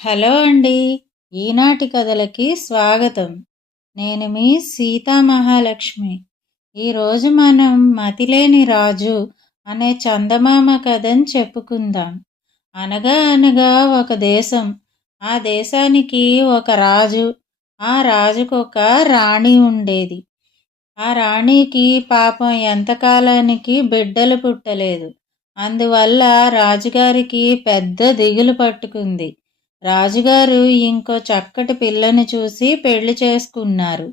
Hello అండి. ఈనాటి కథలకి స్వాగతం. నేను మీ సీతామహాలక్ష్మి. ఈరోజు మనం మతిలేని రాజు అనే చందమామ కథను చెప్పుకుందాం. అనగా అనగా ఒక దేశం. ఆ దేశానికి ఒక రాజు. ఆ రాజుకు ఒక రాణి ఉండేది. ఆ రాణికి పాపం ఎంతకాలానికి బిడ్డలు పుట్టలేదు. అందువల్ల రాజుగారికి పెద్ద దిగులు పట్టుకుంది. రాజుగారు ఇంకో చక్కటి పిల్లని చూసి పెళ్లి చేసుకున్నారు.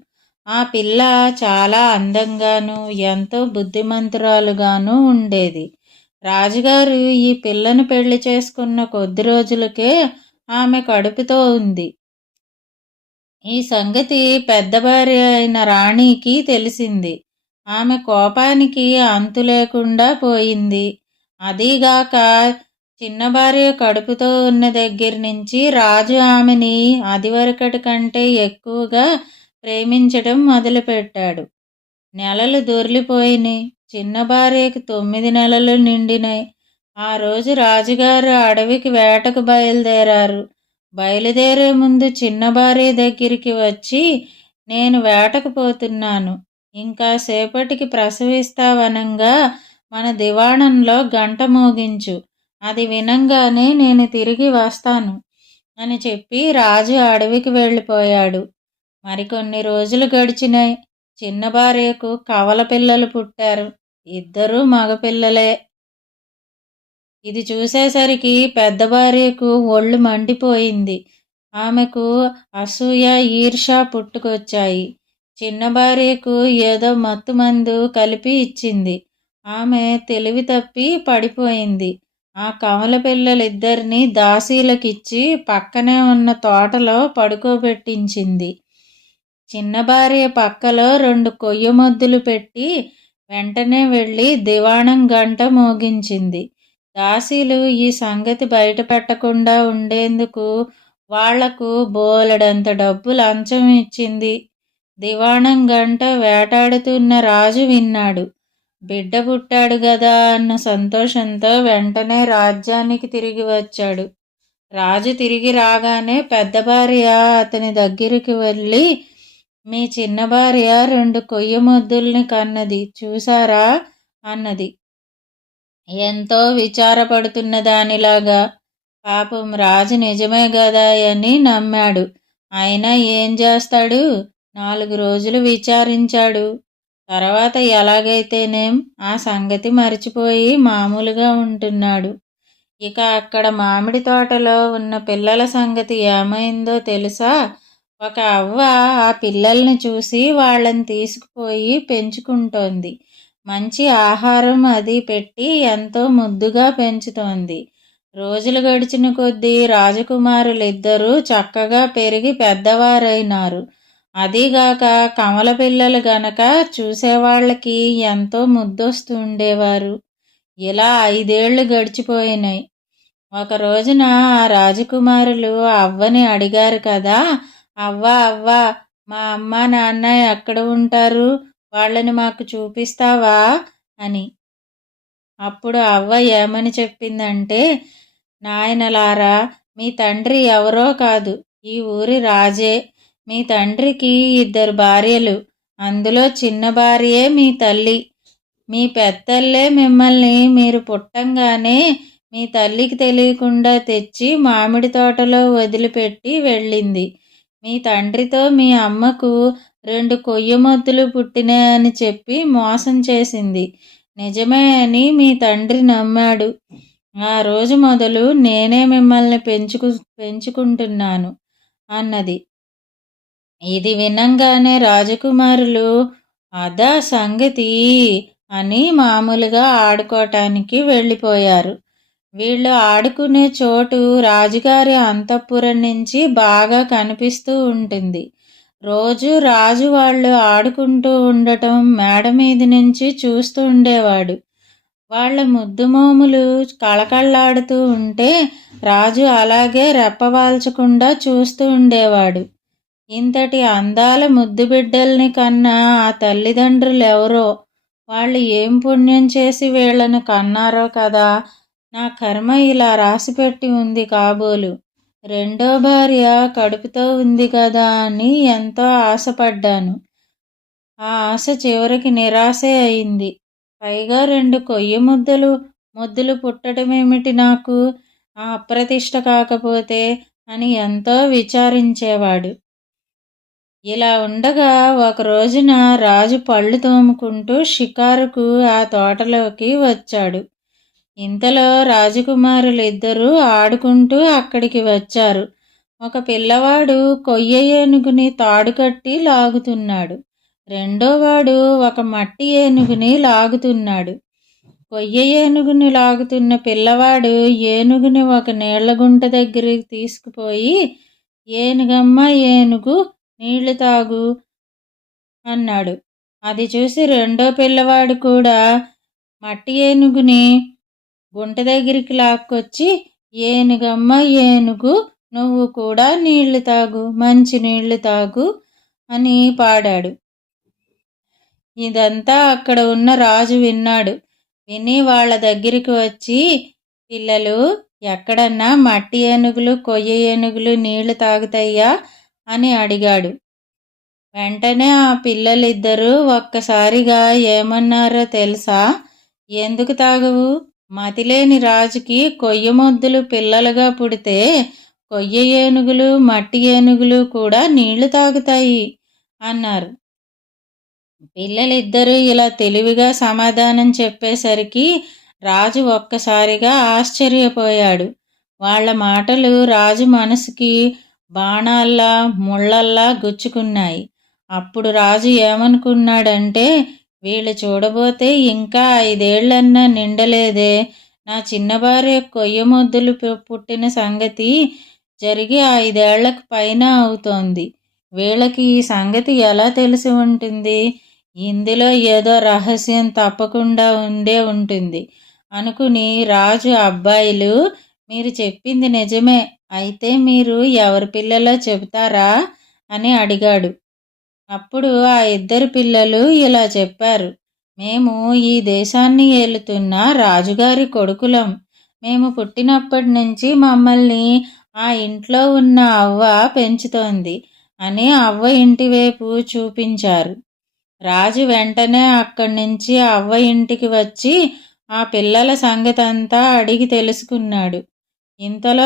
ఆ పిల్ల చాలా అందంగాను ఎంతో బుద్ధిమంతురాలుగాను ఉండేది. రాజుగారు ఈ పిల్లను పెళ్లి చేసుకున్న కొద్ది రోజులకే ఆమె కడుపుతో ఉంది. ఈ సంగతి పెద్ద భార్య అయిన రాణికి తెలిసింది. ఆమె కోపానికి అంతు లేకుండా పోయింది. అదీగాక చిన్న భార్య కడుపుతో ఉన్న దగ్గర నుంచి రాజు ఆమెని అదివరకటి కంటే ఎక్కువగా ప్రేమించడం మొదలుపెట్టాడు. నెలలు దొర్లిపోయినాయి. చిన్న భార్యకి 9 నెలలు నిండినాయి. ఆ రోజు రాజుగారు అడవికి వేటకు బయలుదేరారు. బయలుదేరే ముందు చిన్న భార్య దగ్గరికి వచ్చి, నేను వేటకు పోతున్నాను, ఇంకా సేపటికి ప్రసవిస్తావనంగా మన దివాణంలో గంట మోగించు, అది వినంగానే నేను తిరిగి వస్తాను అని చెప్పి రాజు అడవికి వెళ్ళిపోయాడు. మరికొన్ని రోజులు గడిచినాయి. చిన్న భార్యకు కవల పిల్లలు పుట్టారు. ఇద్దరూ మగపిల్లలే. ఇది చూసేసరికి పెద్ద భార్యకు ఒళ్ళు మండిపోయింది. ఆమెకు అసూయ, ఈర్ష్య పుట్టుకొచ్చాయి. చిన్న భార్యకు ఏదో మత్తు మందు కలిపి ఇచ్చింది. ఆమె తెలివి తప్పి పడిపోయింది. ఆ కమల పిల్లలిద్దరినీ దాసీలకిచ్చి పక్కనే ఉన్న తోటలో పడుకోబెట్టించింది. చిన్న భార్య పక్కలో 2 కొయ్యమొద్దులు పెట్టి వెంటనే వెళ్ళి దివాణం గంట మోగించింది. దాసీలు ఈ సంగతి బయట పెట్టకుండా ఉండేందుకు వాళ్లకు బోలెడంత డబ్బు లంచం ఇచ్చింది. దివాణం గంట వేటాడుతున్న రాజు విన్నాడు. బిడ్డ పుట్టాడు గదా అన్న సంతోషంతో వెంటనే రాజ్యానికి తిరిగి వచ్చాడు. రాజు తిరిగి రాగానే పెద్ద భార్య అతని దగ్గరికి వెళ్ళి, మీ చిన్న భార్య 2 కొయ్యమొద్దుల్ని కన్నది చూసారా అన్నది, ఎంతో విచారపడుతున్న దానిలాగా. పాపం రాజు నిజమే గదా అని నమ్మాడు. అయినా ఏం చేస్తాడు, 4 రోజులు విచారించాడు. తర్వాత ఎలాగైతేనేం ఆ సంగతి మరిచిపోయి మామూలుగా ఉంటున్నాడు. ఇక అక్కడ మామిడి తోటలో ఉన్న పిల్లల సంగతి ఏమైందో తెలుసా? ఒక అవ్వ ఆ పిల్లల్ని చూసి వాళ్ళని తీసుకుపోయి పెంచుకుంటోంది. మంచి ఆహారం అది పెట్టి ఎంతో ముద్దుగా పెంచుతోంది. రోజులు గడిచిన కొద్దీ రాజకుమారులిద్దరూ చక్కగా పెరిగి పెద్దవారైనారు. అదీగాక కమల పిల్లలు గనక చూసేవాళ్ళకి ఎంతో ముద్దొస్తూ ఉండేవారు. ఇలా 5 ఏళ్ళు గడిచిపోయినాయి. ఒక రోజున ఆ రాజకుమారులు అవ్వని అడిగారు కదా, అవ్వ అవ్వ, మా అమ్మ నాన్న ఎక్కడ ఉంటారు, వాళ్ళని మాకు చూపిస్తావా అని. అప్పుడు అవ్వ ఏమని చెప్పిందంటే, నాయనలారా, మీ తండ్రి ఎవరో కాదు, ఈ ఊరి రాజే. మీ తండ్రికి 2 భార్యలు, అందులో చిన్న భార్యే మీ తల్లి. మీ పెద్దల్లే మిమ్మల్ని మీరు పుట్టంగానే మీ తల్లికి తెలియకుండా తెచ్చి మామిడి తోటలో వదిలిపెట్టి వెళ్ళింది. మీ తండ్రితో మీ అమ్మకు 2 కొయ్యమొద్దులు పుట్టినాయని చెప్పి మోసం చేసింది. నిజమే అని మీ తండ్రి నమ్మాడు. ఆ రోజు మొదలు నేనే మిమ్మల్ని పెంచుకుంటున్నాను అన్నది. ఇది వినంగానే రాజకుమారులు అదా సంగతి అని మామూలుగా ఆడుకోవటానికి వెళ్ళిపోయారు. వీళ్ళు ఆడుకునే చోటు రాజుగారి అంతఃపురం నుంచి బాగా కనిపిస్తూ ఉంటుంది. రోజు రాజు వాళ్ళు ఆడుకుంటూ ఉండటం మేడ మీద నుంచి చూస్తూ ఉండేవాడు. వాళ్ళ ముద్దుమోములు కళకళలాడుతూ ఉంటే రాజు అలాగే రెప్పవాల్చకుండా చూస్తూ ఉండేవాడు. ఇంతటి అందాల ముద్దు బిడ్డల్ని కన్నా ఆ తల్లిదండ్రులెవరో, వాళ్ళు ఏం పుణ్యం చేసి వీళ్ళను కన్నారో కదా, నా కర్మ ఇలా రాసిపెట్టి ఉంది కాబోలు. రెండో భార్య కడుపుతో ఉంది కదా అని ఎంతో ఆశపడ్డాను. ఆ ఆశ చివరికి నిరాశే అయింది. పైగా 2 కొయ్య ముద్దులు పుట్టడమేమిటి నాకు, ఆ అప్రతిష్ట కాకపోతే అని ఎంతో విచారించేవాడు. ఇలా ఉండగా ఒక రోజున రాజు పళ్ళు తోముకుంటూ షికారుకు ఆ తోటలోకి వచ్చాడు. ఇంతలో రాజకుమారులిద్దరూ ఆడుకుంటూ అక్కడికి వచ్చారు. ఒక పిల్లవాడు కొయ్య ఏనుగుని తాడు కట్టి లాగుతున్నాడు. రెండోవాడు ఒక మట్టి ఏనుగుని లాగుతున్నాడు. కొయ్య ఏనుగుని లాగుతున్న పిల్లవాడు ఏనుగుని ఒక నీళ్లగుంట దగ్గరికి తీసుకుపోయి, ఏనుగమ్మ ఏనుగు, నీళ్లు తాగు అన్నాడు. అది చూసి రెండో పిల్లవాడు కూడా మట్టి ఏనుగుని గుంట దగ్గరికి లాక్కొచ్చి, ఏనుగమ్మ ఏనుగు, నువ్వు కూడా నీళ్లు తాగు, మంచి నీళ్లు తాగు అని పాడాడు. ఇదంతా అక్కడ ఉన్న రాజు విన్నాడు. విని వాళ్ళ దగ్గరికి వచ్చి, పిల్లలు, ఎక్కడన్నా మట్టి ఏనుగులు కొయ్య ఏనుగులు నీళ్లు తాగుతాయ్యా అని అడిగాడు. వెంటనే ఆ పిల్లలిద్దరూ ఒక్కసారిగా ఏమన్నారో తెలుసా? ఎందుకు తాగవు? మతిలేని రాజుకి కొయ్య మొద్దులు పిల్లలుగా పుడితే కొయ్య ఏనుగులు మట్టి ఏనుగులు కూడా నీళ్లు తాగుతాయి అన్నారు. పిల్లలిద్దరూ ఇలా తెలివిగా సమాధానం చెప్పేసరికి రాజు ఒక్కసారిగా ఆశ్చర్యపోయాడు. వాళ్ళ మాటలు రాజు మనసుకి బాణాల్లా ముళ్ళల్లా గుచ్చుకున్నాయి. అప్పుడు రాజు ఏమనుకున్నాడంటే, వీళ్ళు చూడబోతే ఇంకా 5 ఏళ్లన్నా నిండలేదే, నా చిన్న భార్య కొయ్య మొద్దులు పుట్టిన సంగతి జరిగి 5 ఏళ్లకు పైన అవుతోంది. వీళ్ళకి ఈ సంగతి ఎలా తెలిసి ఉంటుంది? ఇందులో ఏదో రహస్యం తప్పకుండా ఉండే ఉంటుంది అనుకుని, రాజు, అబ్బాయిలు, మీరు చెప్పింది నిజమే, అయితే మీరు ఎవరి పిల్లలో చెబుతారా అని అడిగాడు. అప్పుడు ఆ 2 పిల్లలు ఇలా చెప్పారు. మేము ఈ దేశాన్ని ఏలుతున్న రాజుగారి కొడుకులం. మేము పుట్టినప్పటి నుంచి మమ్మల్ని ఆ ఇంట్లో ఉన్న అవ్వ పెంచుతోంది అని అవ్వ ఇంటి వైపు చూపించారు. రాజు వెంటనే అక్కడి నుంచి అవ్వ ఇంటికి వచ్చి ఆ పిల్లల సంగతి అంతా అడిగి తెలుసుకున్నాడు. ఇంతలో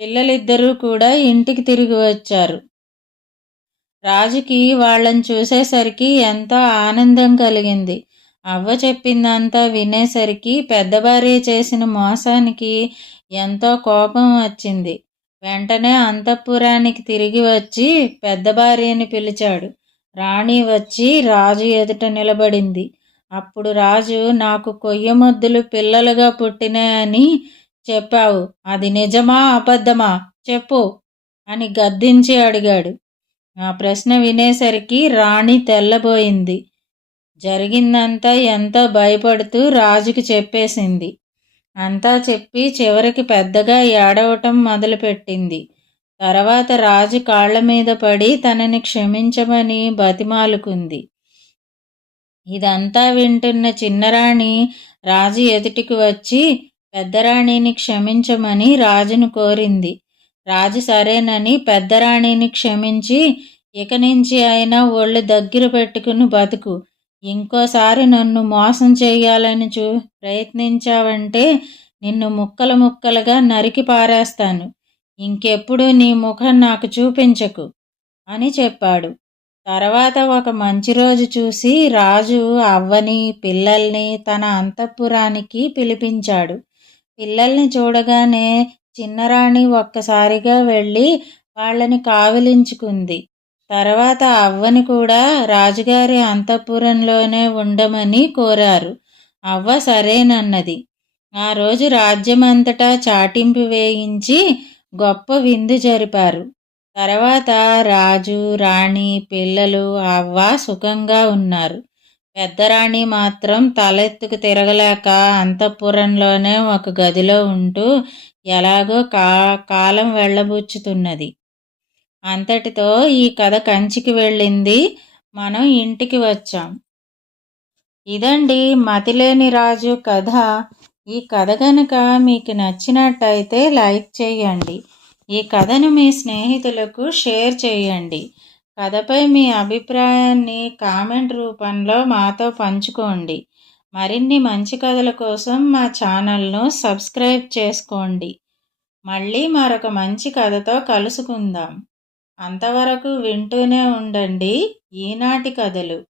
పిల్లలిద్దరూ కూడా ఇంటికి తిరిగి వచ్చారు. రాజుకి వాళ్ళని చూసేసరికి ఎంతో ఆనందం కలిగింది. అవ్వ చెప్పిందంతా వినేసరికి పెద్ద భార్య చేసిన మోసానికి ఎంతో కోపం వచ్చింది. వెంటనే అంతఃపురానికి తిరిగి వచ్చి పెద్ద భార్యని పిలిచాడు. రాణి వచ్చి రాజు ఎదుట నిలబడింది. అప్పుడు రాజు, నాకు కొయ్య మొద్దులు పిల్లలుగా పుట్టినాయని చెప్పావు, అది నిజమా అబద్ధమా చెప్పు అని గద్దించి అడిగాడు. ఆ ప్రశ్న వినేసరికి రాణి తెల్లబోయింది. జరిగిందంతా ఎంతో భయపడుతూ రాజుకి చెప్పేసింది. అంతా చెప్పి చివరికి పెద్దగా ఏడవటం మొదలుపెట్టింది. తర్వాత రాజు కాళ్ల మీద పడి తనని క్షమించమని బతిమాలుకుంది. ఇదంతా వింటున్న చిన్నరాణి రాజు ఎదుటికి వచ్చి పెద్దరాణిని క్షమించమని రాజును కోరింది. రాజు సరేనని పెద్దరాణిని క్షమించి, ఇక నుంచి అయినా ఒళ్ళు దగ్గర పెట్టుకుని బతుకు, ఇంకోసారి నన్ను మోసం చేయాలని ప్రయత్నించావంటే నిన్ను ముక్కలు ముక్కలుగా నరికి పారేస్తాను, ఇంకెప్పుడు నీ ముఖం నాకు చూపించకు అని చెప్పాడు. తర్వాత ఒక మంచి రోజు చూసి రాజు అవ్వని పిల్లల్ని తన అంతఃపురానికి పిలిపించాడు. పిల్లల్ని చూడగానే చిన్నరాణి ఒక్కసారిగా వెళ్ళి వాళ్ళని కావిలించుకుంది. తర్వాత అవ్వని కూడా రాజుగారి అంతఃపురంలోనే ఉండమని కోరారు. అవ్వ సరేనన్నది. ఆ రోజు రాజ్యమంతటా చాటింపు వేయించి గొప్ప విందు జరిపారు. తర్వాత రాజు, రాణి, పిల్లలు, అవ్వ సుఖంగా ఉన్నారు. పెద్దరాణి మాత్రం తలెత్తుకు తిరగలేక అంతఃపురంలోనే ఒక గదిలో ఉంటూ ఎలాగో కాలం వెళ్ళబుచ్చుతున్నది. అంతటితో ఈ కథ కంచికి వెళ్ళింది. మనం ఇంటికి వచ్చాం. ఇదండి మతిలేని రాజు కథ. ఈ కథ గనుక మీకు నచ్చినట్టయితే లైక్ చేయండి. ఈ కథను మీ స్నేహితులకు షేర్ చేయండి. కథపై మీ అభిప్రాయాన్ని కామెంట్ రూపంలో మాతో పంచుకోండి. మరిన్ని మంచి కథల కోసం మా ఛానల్ను సబ్స్క్రైబ్ చేసుకోండి. మళ్ళీ మరొక మంచి కథతో కలుసుకుందాం. అంతవరకు వింటూనే ఉండండి ఈనాటి కథలు.